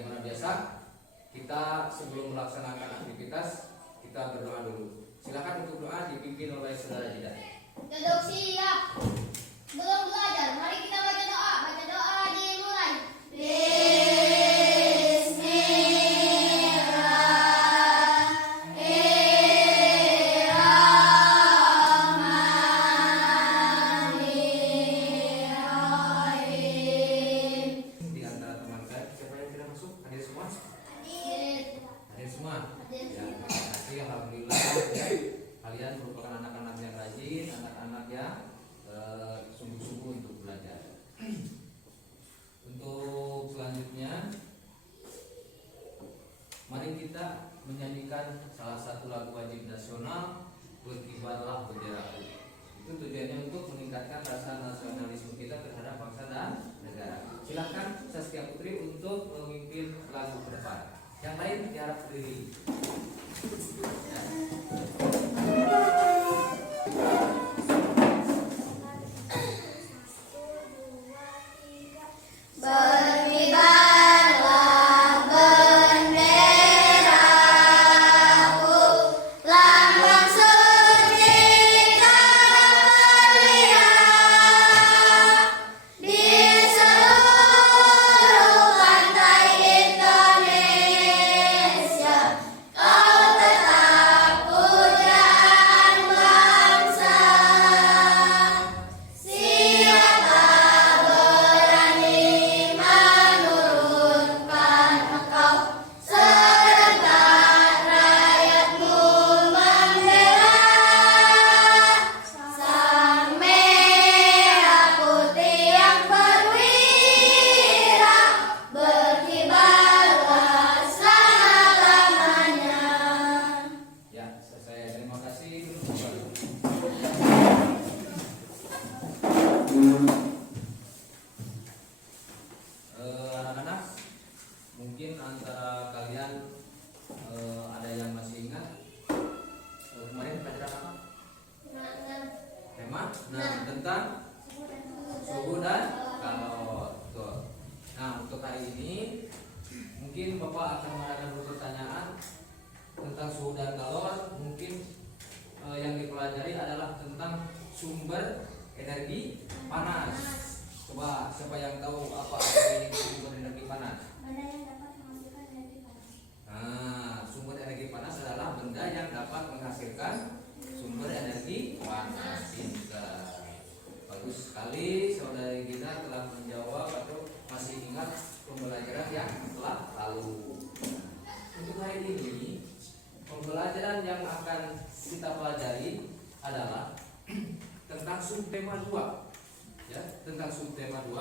sebagaimana biasa kita sebelum melaksanakan aktivitas kita berdoa dulu. Silakan untuk doa dipimpin oleh saudara Jidat. Duduk siap. Belum belajar, mari kita baca doa. Baca doa dimulai. Di antara teman saya siapa yang tidak masuk? Hadir semua? Hadir semua. Ya, terima kasih. Alhamdulillah ya. Kalian merupakan anak-anak yang rajin, anak-anak yang sungguh-sungguh untuk belajar. Untuk selanjutnya, mari kita menyanyikan salah satu lagu wajib nasional, Berkibarlah Benderaku. Itu tujuannya untuk meningkatkan rasa nasionalisme kita terhadap bangsa dan negara. Silahkan Saskia Putri untuk memimpin lagu ke depan. Yang lain diharap berdiri. Ya. Berkibarlah benderaku, lambang suci kemuliaan di seluruh pantai Indonesia. Kau tetap pujaan bangsa. Siapa berani menurunkan engkau, serentak rakyatmu membela. Sang merah putih yang perwira, berkibarlah selama-lamanya. Ya, saya terima kasih. Anak-anak, mungkin antara kalian ada yang masih ingat kemarin pelajaran apa? Tema? Nah, tentang suhu dan kalor. Betul. Nah, untuk hari ini mungkin Bapak akan mengadakan beberapa pertanyaan tentang suhu dan kalor. Mungkin yang dipelajari adalah tentang sumber energi panas. Coba siapa yang tahu apa arti sumber energi panas? Benda yang dapat menghasilkan energi panas. Nah, sumber energi panas adalah benda yang dapat menghasilkan sumber energi panas. Pintar. Bagus sekali saudari Gina telah menjawab atau masih ingat pembelajaran yang telah lalu. Untuk hari ini pembelajaran yang akan kita pelajari adalah tentang subtema 2. Ya, tentang subtema 2.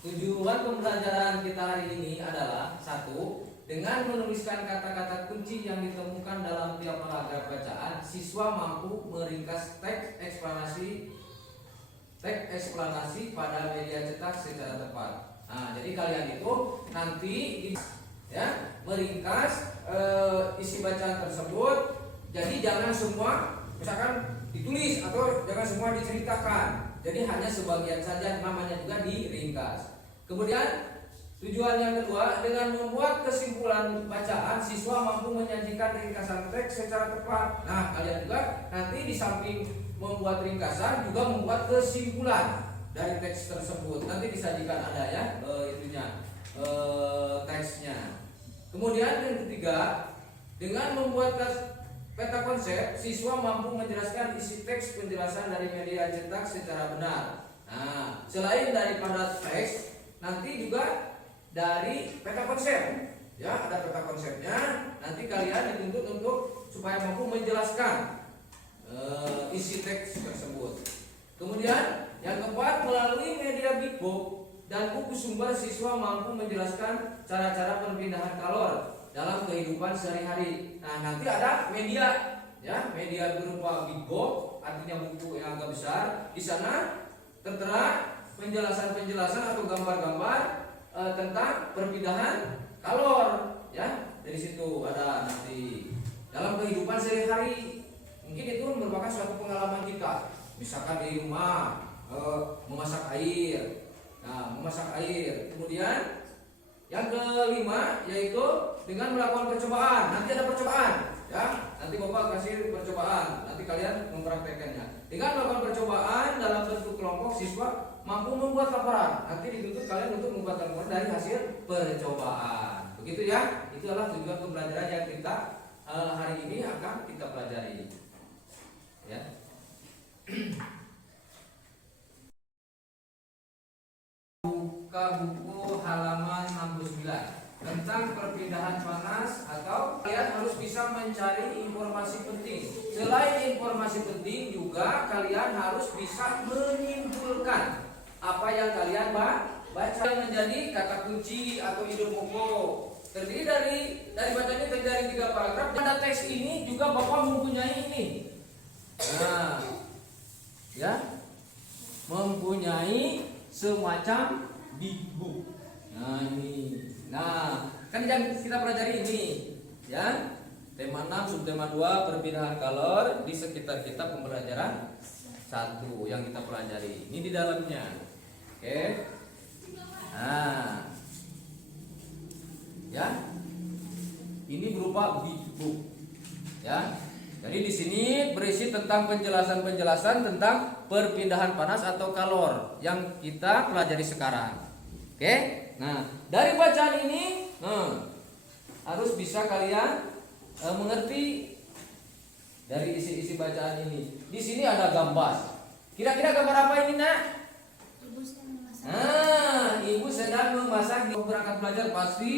Tujuan pembelajaran kita hari ini adalah satu, dengan menuliskan kata-kata kunci yang ditemukan dalam tiap paragraf bacaan, siswa mampu meringkas teks eksplanasi pada media cetak secara tepat. Nah, jadi kalian itu nanti ya meringkas isi bacaan tersebut. Jadi jangan semua misalkan ditulis atau jangan semua diceritakan. Jadi hanya sebagian saja, namanya juga diringkas. Kemudian tujuan yang kedua, dengan membuat kesimpulan bacaan, siswa mampu menyajikan ringkasan teks secara tepat. Nah, kalian juga nanti di samping membuat ringkasan juga membuat kesimpulan dari teks tersebut. Nanti disajikan ada ya teksnya. Kemudian yang ketiga, dengan membuat peta konsep, siswa mampu menjelaskan isi teks penjelasan dari media cetak secara benar. Nah, selain daripada teks, nanti juga dari peta konsep. Ya, ada peta konsepnya. Nanti kalian dituntut untuk supaya mampu menjelaskan isi teks tersebut. Kemudian yang keempat, melalui media Big Book dan buku sumber, siswa mampu menjelaskan cara-cara perpindahan kalor dalam kehidupan sehari-hari. Nah, nanti ada media, ya, media berupa Big Book, artinya buku yang agak besar. Di sana tertera penjelasan-penjelasan atau gambar-gambar tentang perpindahan kalor, ya. Dari situ ada nanti dalam kehidupan sehari-hari. Mungkin itu merupakan suatu pengalaman kita. Misalkan di rumah memasak air. Nah, memasak air. Kemudian Yang kelima yaitu dengan melakukan percobaan. Nanti ada percobaan, ya. Nanti Bapak kasih percobaan. Nanti kalian mempraktekkannya. Dengan melakukan percobaan dalam bentuk kelompok, siswa mampu membuat laporan. Nanti dituntut kalian untuk membuat laporan dari hasil percobaan. Begitu ya. Itu adalah tujuan pembelajaran yang kita hari ini akan kita pelajari. Ya. Buka buku halaman 69 tentang perpindahan panas, atau kalian harus bisa mencari informasi penting. Selain informasi penting juga kalian harus bisa menyimpulkan apa yang kalian baca yang menjadi kata kunci atau ide pokok. Terdiri dari bacanya terdiri dari 3 paragraf. Pada teks ini juga Bapak mempunyai ini. Nah, ya, mempunyai semacam big book. Nah ini, nah kan yang kita pelajari ini, ya, tema 6 subtema 2 perpindahan kalor di sekitar kita pembelajaran 1 yang kita pelajari. Ini di dalamnya, oke? Nah, ya, ini berupa big book, ya. Jadi di sini berisi tentang penjelasan-penjelasan tentang perpindahan panas atau kalor yang kita pelajari sekarang. Oke? Nah, dari bacaan ini harus bisa kalian mengerti dari isi-isi bacaan ini. Di sini ada gambar. Kira-kira gambar apa ini, Nak? Ibu sedang memasak. Nah, ibu sedang memasak. Kamu berangkat belajar pasti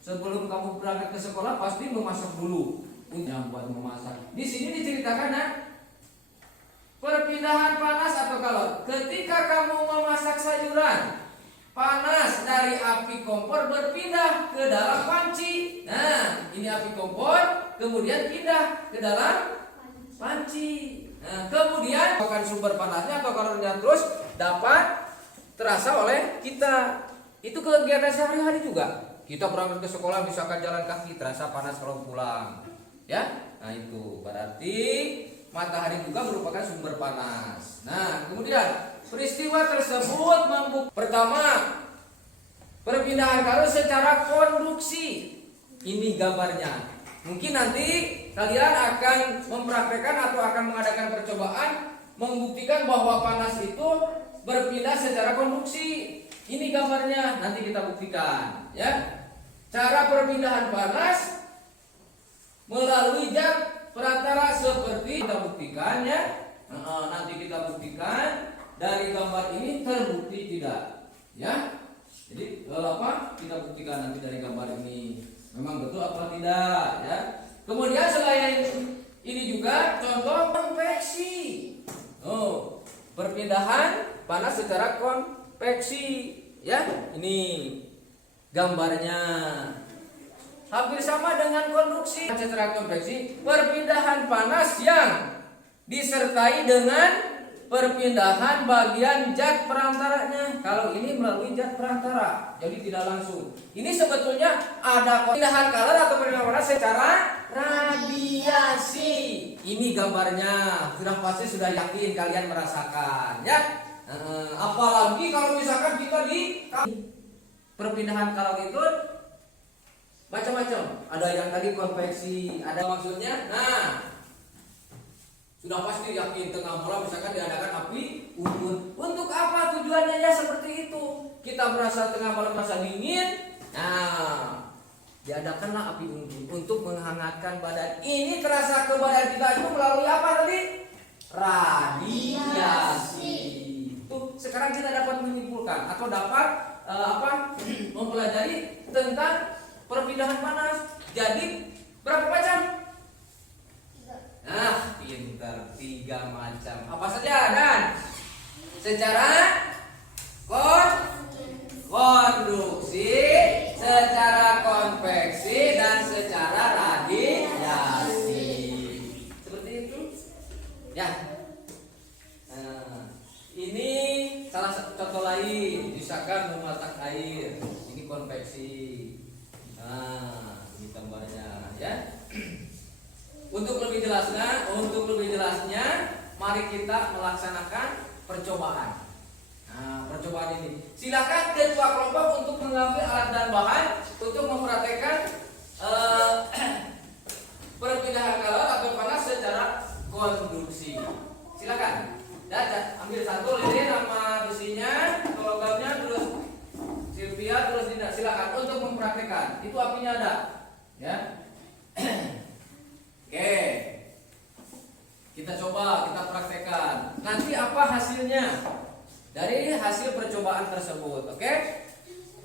sebelum kamu berangkat ke sekolah pasti memasak dulu. Yang buat memasak. Di sini diceritakan, Nak, perpindahan panas atau kalor. Ketika kamu memasak sayuran, panas dari api kompor berpindah ke dalam panci. Nah, ini api kompor kemudian pindah ke dalam panci. Nah, kemudian akan sumber panasnya atau kalornya terus dapat terasa oleh kita. Itu kegiatan sehari-hari juga. Kita berangkat ke sekolah misalkan jalan kaki terasa panas kalau pulang. Ya, nah itu berarti matahari juga merupakan sumber panas. Nah, kemudian peristiwa tersebut pertama, perpindahan kalor secara konduksi. Ini gambarnya. Mungkin nanti kalian akan mempraktekkan atau akan mengadakan percobaan membuktikan bahwa panas itu berpindah secara konduksi. Ini gambarnya, nanti kita buktikan, ya. Cara perpindahan panas melalui zat perantara seperti kita buktikan, ya. Nanti kita buktikan dari gambar ini terbukti tidak, ya. Jadi apa? Kita buktikan nanti dari gambar ini memang betul apa tidak, ya. Kemudian selain ini juga contoh konveksi. Perpindahan panas secara konveksi, ya. Ini gambarnya. Hampir sama dengan konduksi. Secara konveksi, perpindahan panas yang disertai dengan perpindahan bagian zat perantaranya. Kalau ini melalui zat perantara, jadi tidak langsung. Ini sebetulnya ada perpindahan kalor atau perpindahan panas secara radiasi. Ini gambarnya, sudah pasti sudah yakin kalian merasakan, ya. Apalagi kalau misalkan kita di perpindahan kalor itu macam-macam. Ada yang tadi konveksi, ada maksudnya. Nah, sudah pasti yakin tengah malam misalkan diadakan api unggun. Untuk apa tujuannya? Ya seperti itu. Kita merasa tengah malam merasa dingin. Nah, diadakanlah api unggun untuk menghangatkan badan. Ini terasa ke badan kita itu melalui apa tadi? Radiasi. Tuh, sekarang kita dapat menyimpulkan atau dapat mempelajari tentang perpindahan panas. Jadi berapa macam? Nah, pintar, 3 macam. Apa saja? Dan secara konduksi, secara konveksi, dan secara radiasi. Seperti itu, ya. Nah, ini salah satu contoh lain. Misalkan memasak air, ini konveksi. Nah, ini gambarnya, ya. Untuk lebih jelasnya, mari kita melaksanakan percobaan. Nah, percobaan ini. Silakan ketua kelompok untuk mengambil alat dan bahan untuk mempraktekkan perpindahan kalor atau panas secara konduksi. Silakan. Dan ambil satu lilin sama besinya, logamnya, terus Sylvia, terus Dinda. Silakan untuk mempraktekkan. Itu apinya ada, ya. Oke. Kita coba, kita praktekkan. Nanti apa hasilnya dari hasil percobaan tersebut, oke?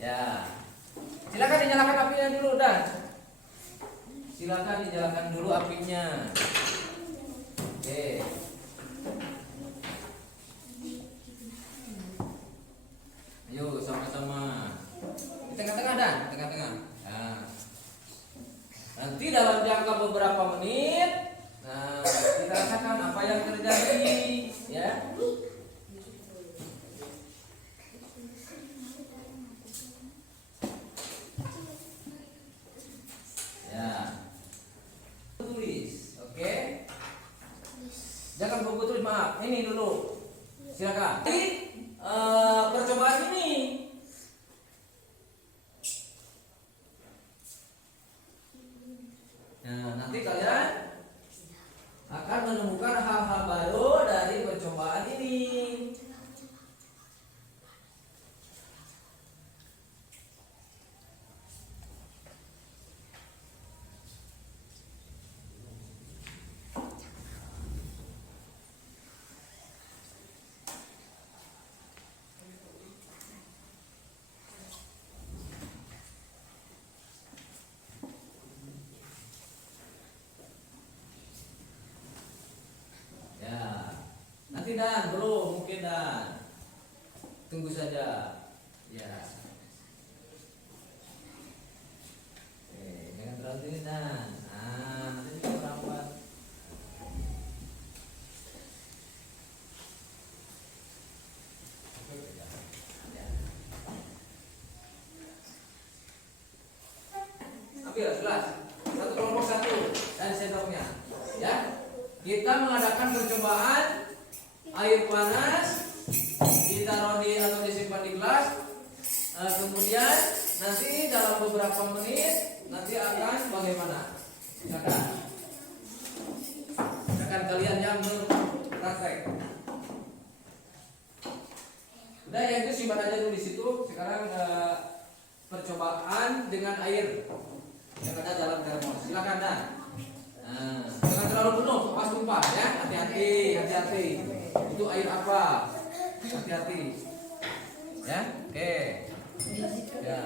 Ya. Silakan dinyalakan apinya dulu, Dan. Silakan dinyalakan dulu apinya. Oke. Ayo sama-sama. Di tengah-tengah, Dan, tengah-tengah. Nah. Nanti dalam jangka beberapa menit, nah, kita rasakan apa yang terjadi, ya. Ya. Tulis, oke? Jangan buku tulis, maaf. Ini dulu. Silakan. Jadi percobaan ini nah, nanti kalian akan menemukan hal-hal baru dari percobaan ini. Nanti Dan, belum mungkin Dan. Tunggu saja. Ya. Jangan terlalu ini Dan. Nanti kita rapat. Ambil jelas. Satu kelompok satu dan sendoknya. Ya. Kita mengadakan percobaan air panas, ditaruh di atau disimpan di gelas. Kemudian nanti dalam beberapa menit nanti akan bagaimana? Akan kalian yang berpraktek. Udah ya, itu simpan aja dulu di situ. Sekarang percobaan dengan air yang ada dalam termos. Silakan Dan. Jangan terlalu penuh, pas tumpah ya. Hati-hati. Itu air apa? Hati-hati. Ya, oke. Ya,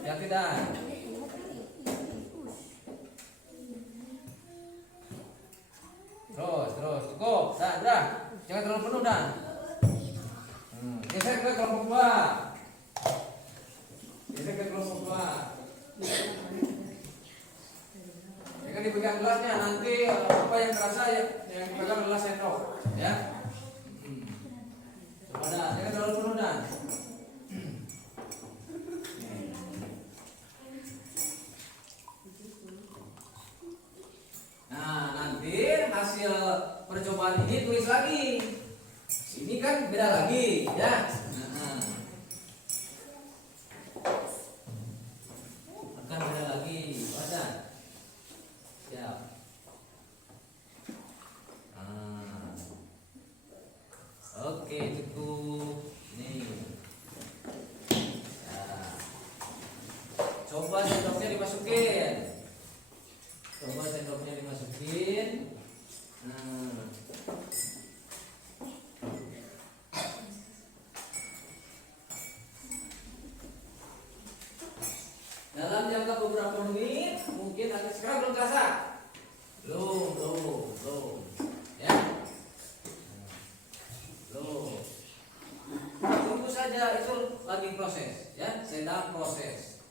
hati-hati Dan. Terus, cukup. Dan, udah. Jangan terlalu penuh Dan. Geser ke kelompok dua. Jangan dipegang gelasnya, nanti apa yang terasa yang dipegang adalah sendok, ya. Coba Dan, jangan terlalu penuh Dan. Nah, nanti hasil percobaan ini tulis lagi. Ini kan beda lagi, ya. Akan beda lagi, baca. Siap. Oke, cukup. Nih. Ya. Coba sendoknya dimasukin. Dalam jangka beberapa menit, mungkin agak sekarang belum terasa. Belum. Ya. Belum. Tunggu saja, itu lagi proses, ya, sedang proses.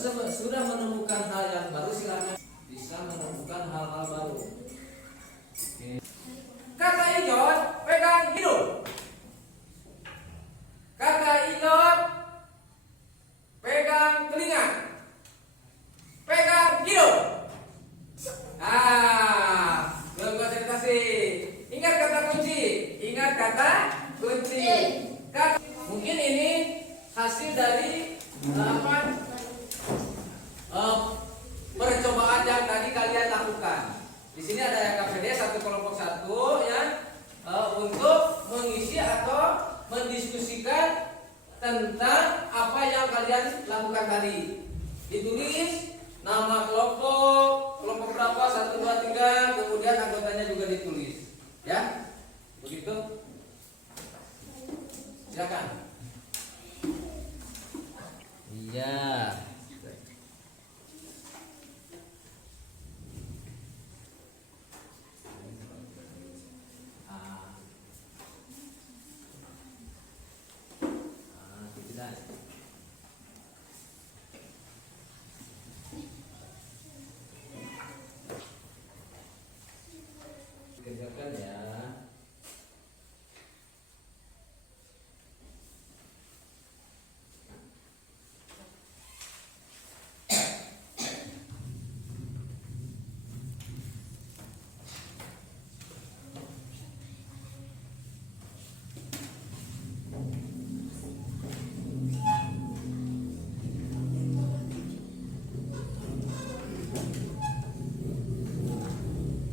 Kalau sudah menemukan hal yang baru, silakan bisa menemukan hal-hal baru. Oke. Kakak Ijon pegang hidung. Kakak hasil dari apa percobaan yang tadi kalian lakukan. Di sini ada KPD satu kelompok satu ya untuk mengisi atau mendiskusikan tentang apa yang kalian lakukan tadi. Ditulis nama kelompok berapa 1 2 3, kemudian anggotanya juga ditulis. Ya. Begitu. Silakan. Iya. Kerjakan ya.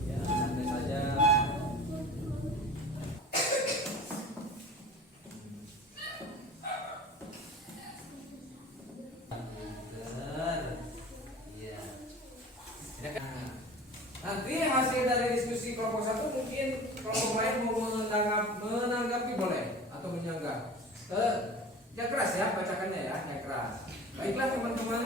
Ya, santai saja. Benar. Iya. Nanti hasil dari diskusi kelompok satu mungkin kelompok lain mau menanggapi boleh atau menyanggah. Yang keras ya bacakannya ya, yang keras. Baiklah teman-teman.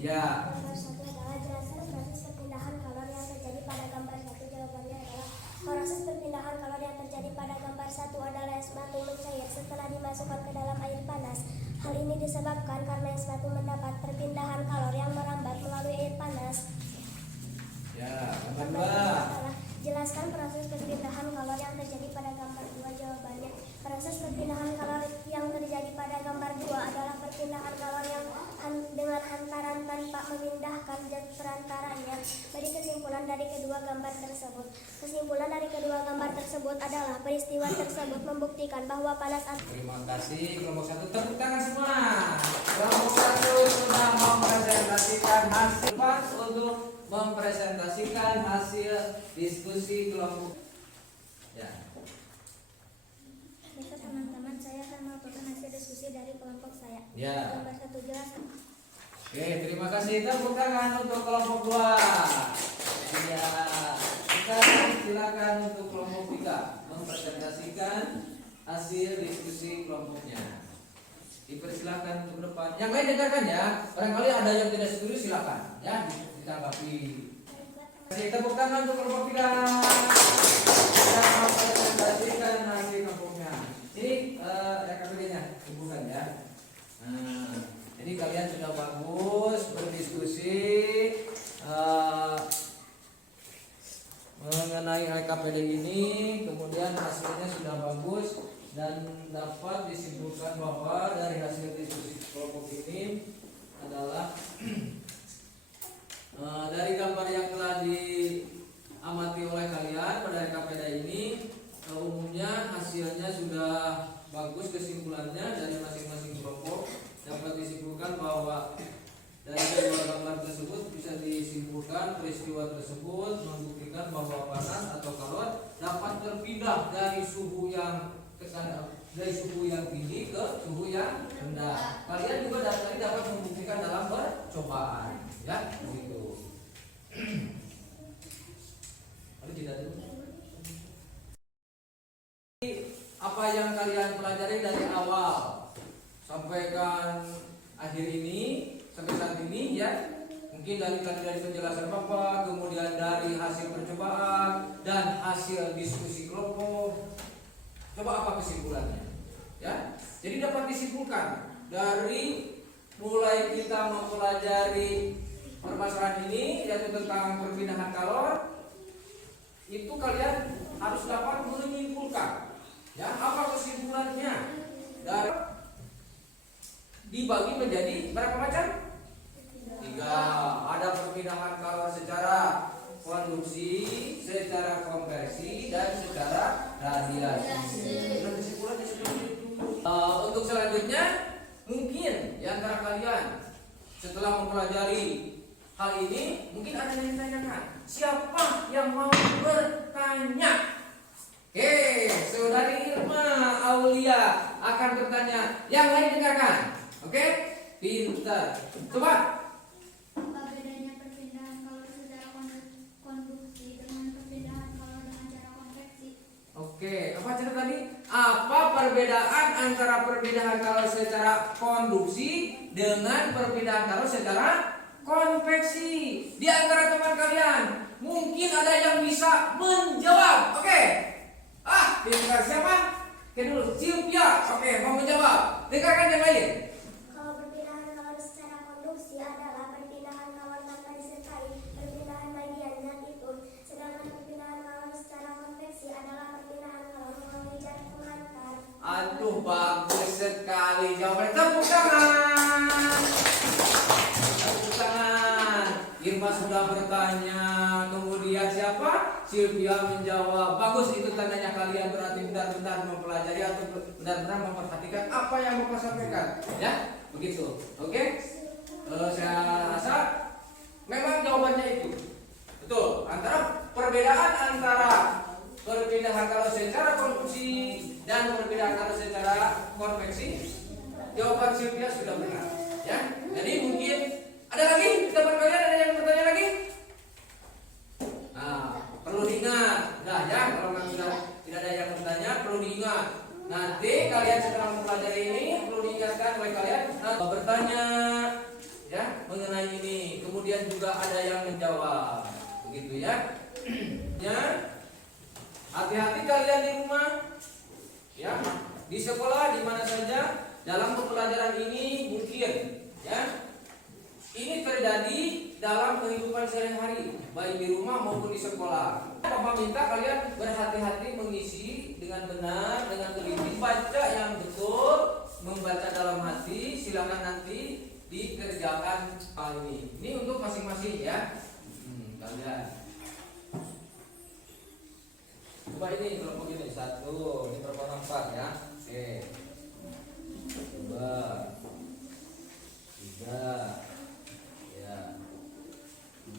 Iya. Gambar satu adalah jelaskan proses perpindahan kalor yang terjadi pada gambar satu. Jawabannya adalah proses perpindahan kalor yang terjadi pada gambar satu adalah es batu mencair setelah dimasukkan ke dalam air panas. Hal ini disebabkan karena es batu mendapat perpindahan kalor yang merambat melalui air panas. Ya, gambar Gambar dua. kedua adalah jelaskan proses perpindahan kalor yang terjadi pada gambar 2. Jawabannya, proses perpindahan kalor yang terjadi pada gambar 2 adalah perpindahan kalor yang dengan hantaran tanpa memindahkan zat perantaranya. Beri kesimpulan dari kedua gambar tersebut. Kesimpulan dari kedua gambar tersebut adalah peristiwa tersebut membuktikan bahwa panas. Terima kasih kelompok satu, tepuk tangan semua. Kelompok satu sudah mempresentasikan hasil untuk mempresentasikan hasil diskusi kelompok. Ya. Baiklah teman-teman, saya akan melaporkan hasil diskusi dari kelompok saya. Ya. Gambar 1 jelaskan. Oke, terima kasih. Tepuk tangan untuk kelompok 2. Ya. Sekarang silakan untuk kelompok 3 mempresentasikan hasil diskusi kelompoknya. Dipersilakan untuk ke depan. Yang lain dengarkan ya. Barangkali ada yang tidak setuju silakan ya ditanggapi. Kasih tepuk tangan untuk kelompok 3 yang mempresentasikan hasil kelompoknya. Ini RKPD-nya hubungan ya. Nah, jadi kalian sudah bagus berdiskusi mengenai RKPD ini, kemudian hasilnya sudah bagus dan dapat disimpulkan bahwa dari hasil diskusi kelompok ini adalah dari gambar yang telah diamati oleh kalian pada RKPD ini umumnya hasilnya sudah bagus. Kesimpulannya dari masing-masing kelompok dapat disimpulkan bahwa dari kedua gambar tersebut bisa disimpulkan peristiwa tersebut membuktikan bahwa panas atau kalor dapat berpindah dari suhu yang tinggi ke suhu yang rendah. Kalian juga dapat membuktikan dalam percobaan, ya begitu. Lalu tidak dulu. Apa yang kalian pelajari dari awal sampaikan akhir ini sampai saat ini ya, mungkin dari penjelasan Bapak, kemudian dari hasil percobaan dan hasil diskusi kelompok. Coba apa kesimpulannya? Ya, jadi dapat disimpulkan dari mulai kita mempelajari permasalahan ini yaitu tentang perpindahan kalor, itu kalian harus dapat menyimpulkan. Ya, apa kesimpulannya? Dari dibagi menjadi berapa macam? 3. Ada perpindahan kalor secara konduksi, secara konversi, dan secara radiasi. setelah mempelajari hal ini, mungkin ada yang ditanyakan, siapa yang mau bertanya? Oke, saudari Irma Aulia akan bertanya. Yang lain dengarkan. Oke, pintar. Coba. Apa bedanya perpindahan kalor secara konduksi dengan perpindahan kalor dengan cara konveksi? Oke, apa cara tadi? Apa perbedaan antara perpindahan kalor secara konduksi dengan perpindahan kalor secara konveksi? Di antara teman kalian, mungkin ada yang bisa menjawab. Oke. Dengar siapa? Oke dulu, Sylvia. Oke, mau menjawab. Dengarkan yang lain. Kalau perpindahan kalor secara konduksi adalah perpindahan kalor tanpa disertai perpindahan bagian zat itu, sedangkan perpindahan kalor secara konveksi adalah perpindahan kalor melalui jarak pengantar. Aduh, bagus sekali jawabannya. Tepuk tangan. Tepuk tangan. Irma sudah bertanya, kemudian siapa? Sylvia menjawab. Bagus, itu tandanya kalian berarti benar-benar mempelajari atau benar-benar memperhatikan apa yang Bapak sampaikan. Ya, begitu. Oke? Saya rasa memang jawabannya itu. Betul. Antara perbedaan antara perpindahan kalor secara konduksi dan perpindahan kalor secara konveksi, jawaban Sylvia sudah benar. Ya. Jadi mungkin ada lagi teman kalian, ada yang bertanya lagi? Nah, perlu diingat. Nah, ya, kalau sudah tidak ada yang bertanya, perlu diingat. Nanti kalian setelah mempelajari ini perlu diingatkan oleh kalian bertanya ya mengenai ini. Kemudian juga ada yang menjawab. Begitu ya. Ya. Hati-hati kalian di rumah. Ya, di sekolah di mana saja dalam pembelajaran ini mungkin ya. Ini terjadi dalam kehidupan sehari-hari, baik di rumah maupun di sekolah. Bapak minta kalian berhati-hati mengisi dengan benar, dengan teliti, baca yang betul, membaca dalam hati. Silakan nanti dikerjakan hal ini. Ini untuk masing-masing ya. Kalian. Coba ini kelompok ini 1, ini berapa 4 ya? Oke. 2, 3.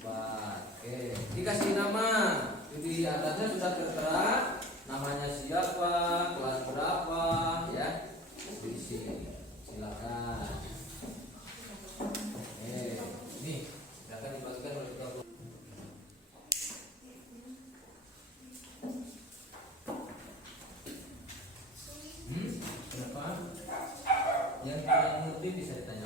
4. Oke, dikasih nama. Di atasnya sudah tertera namanya siapa, kelas berapa, ya. Di sini. Silakan. Ini silakan dibagikan oleh kelompok. Kenapa? Yang kurang ngerti bisa ditanya.